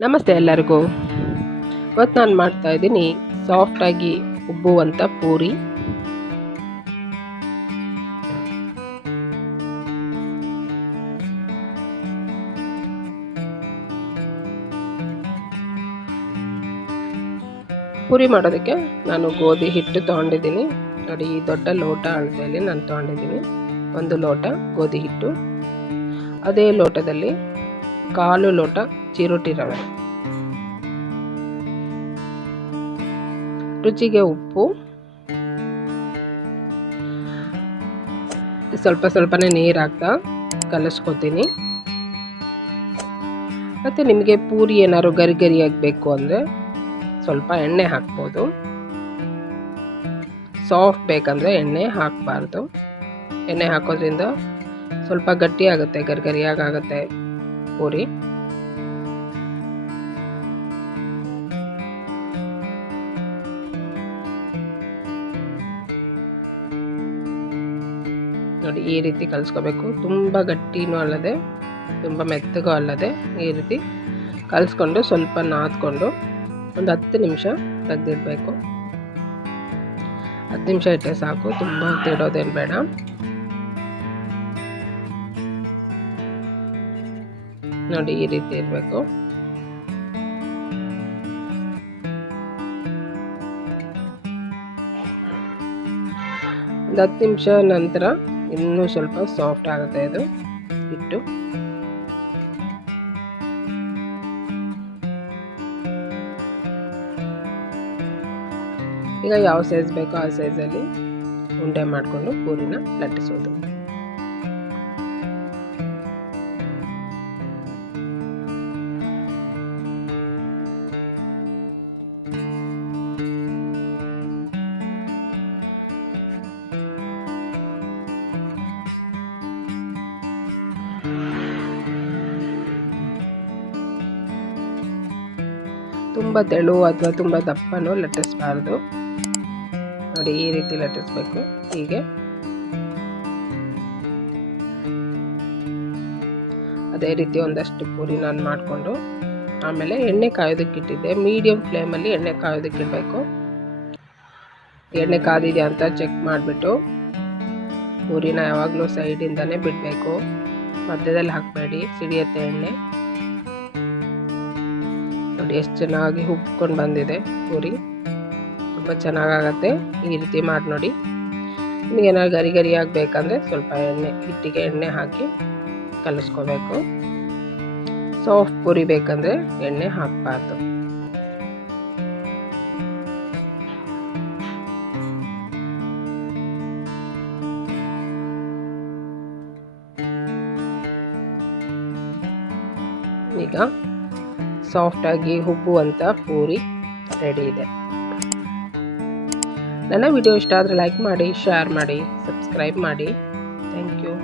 ನಮಸ್ತೆ ಎಲ್ಲರಿಗೂ. ಇವತ್ತು ನಾನು ಮಾಡ್ತಾ ಇದ್ದೀನಿ ಸಾಫ್ಟಾಗಿ ಉಬ್ಬುವಂಥ ಪೂರಿ. ಪೂರಿ ಮಾಡೋದಕ್ಕೆ ನಾನು ಗೋಧಿ ಹಿಟ್ಟು ತೊಗೊಂಡಿದ್ದೀನಿ. ನೋಡಿ, ಈ ದೊಡ್ಡ ಲೋಟ ಅಳತೆಯಲ್ಲಿ ನಾನು ತೊಗೊಂಡಿದ್ದೀನಿ. ಒಂದು ಲೋಟ ಗೋಧಿ ಹಿಟ್ಟು. ಅದೇ ಲೋಟದಲ್ಲಿ ಕಾಲು ಲೋಟ ಚಿರೋಟಿ ರವೆ. ರುಚಿಗೆ ಉಪ್ಪು. ಸ್ವಲ್ಪ ಸ್ವಲ್ಪನೇ ನೀರು ಹಾಕ್ತಾ ಕಲಿಸ್ಕೊತೀನಿ. ಮತ್ತು ನಿಮಗೆ ಪೂರಿ ಏನಾದ್ರು ಗರಿ ಗರಿಯಾಗಿ ಬೇಕು ಅಂದರೆ ಸ್ವಲ್ಪ ಎಣ್ಣೆ ಹಾಕ್ಬೋದು. ಸಾಫ್ಟ್ ಬೇಕಂದರೆ ಎಣ್ಣೆ ಹಾಕಬಾರ್ದು. ಎಣ್ಣೆ ಹಾಕೋದ್ರಿಂದ ಸ್ವಲ್ಪ ಗಟ್ಟಿ ಆಗುತ್ತೆ ಪೂರಿ ನೋಡಿ, ಈ ರೀತಿ ಕಲಿಸ್ಕೋಬೇಕು. ತುಂಬ ಗಟ್ಟಿನೂ ಅಲ್ಲದೆ, ತುಂಬ ಮೆತ್ತಗೂ ಅಲ್ಲದೆ ಈ ರೀತಿ ಕಲಿಸ್ಕೊಂಡು ಸ್ವಲ್ಪ ನಾದ್ಕೊಂಡು ಒಂದು ಹತ್ತು ನಿಮಿಷ ತೆಗೆದಿಡಬೇಕು. ಹತ್ತು ನಿಮಿಷ ಇಟ್ಟರೆ ಸಾಕು, ತುಂಬ ಹೊತ್ತಿಡೋದೇನು ಬೇಡ. ನೋಡಿ ಈ ರೀತಿ ಇರಬೇಕು. ಒಂದು ಹತ್ತು ನಿಮಿಷ ನಂತರ ಇನ್ನೂ ಸ್ವಲ್ಪ ಸಾಫ್ಟ್ ಆಗುತ್ತೆ ಇದು, ಹಿಟ್ಟು. ಈಗ ಯಾವ ಸೈಜ್ ಬೇಕೋ ಆ ಸೈಜಲ್ಲಿ ಉಂಡೆ ಮಾಡಿಕೊಂಡು ಪೂರಿನ ಲಟ್ಟಿಸೋದು. ತುಂಬ ತೆಳು ಅಥವಾ ತುಂಬ ದಪ್ಪನೂ ಲಟ್ಟಿಸ್ಬಾರ್ದು ನೋಡಿ ಈ ರೀತಿ ಲಟ್ಟಿಸ್ಬೇಕು ಹೀಗೆ. ಅದೇ ರೀತಿ ಒಂದಷ್ಟು ಪೂರಿ ನಾನು ಮಾಡಿಕೊಂಡು. ಆಮೇಲೆ ಎಣ್ಣೆ ಕಾಯೋದಕ್ಕಿಟ್ಟಿದ್ದೆ. ಮೀಡಿಯಮ್ ಫ್ಲೇಮಲ್ಲಿ ಎಣ್ಣೆ ಕಾಯೋದಕ್ಕಿಡಬೇಕು. ಎಣ್ಣೆ ಕಾದಿದೆ ಅಂತ ಚೆಕ್ ಮಾಡಿಬಿಟ್ಟು ಪೂರಿನ ಯಾವಾಗಲೂ ಸೈಡಿಂದನೇ ಬಿಡಬೇಕು. ಮಧ್ಯದಲ್ಲಿ ಹಾಕಬೇಡಿ. ಸಿಡಿಯುತ್ತೆ ಎಣ್ಣೆ. ನೋಡಿ, ಎಷ್ಟು ಚೆನ್ನಾಗಿ ಉಬ್ಕೊಂಡು ಬಂದಿದೆ ಪೂರಿ. ತುಂಬ ಚೆನ್ನಾಗಾಗತ್ತೆ. ಈ ರೀತಿ ಮಾಡಿ ನೋಡಿ. ನಿಮಗೇನಾದ್ರು ಗರಿ ಗರಿ ಆಗಬೇಕಂದ್ರೆ ಸ್ವಲ್ಪ ಎಣ್ಣೆ, ಹಿಟ್ಟಿಗೆ ಎಣ್ಣೆ ಹಾಕಿ ಕಲಿಸ್ಕೋಬೇಕು. ಸಾಫ್ಟ್ ಪೂರಿ ಬೇಕಂದರೆ ಎಣ್ಣೆ ಹಾಕಬಾರ್ದು. ಈಗ ಸಾಫ್ಟಾಗಿ ಹುಬ್ಬುವಂಥ ಪೂರಿ ರೆಡಿ ಇದೆ. ನನ್ನ ವಿಡಿಯೋ ಇಷ್ಟ ಆದರೆ ಲೈಕ್ ಮಾಡಿ ಶೇರ್ ಮಾಡಿ ಸಬ್ಸ್ಕ್ರೈಬ್ ಮಾಡಿ. Thank you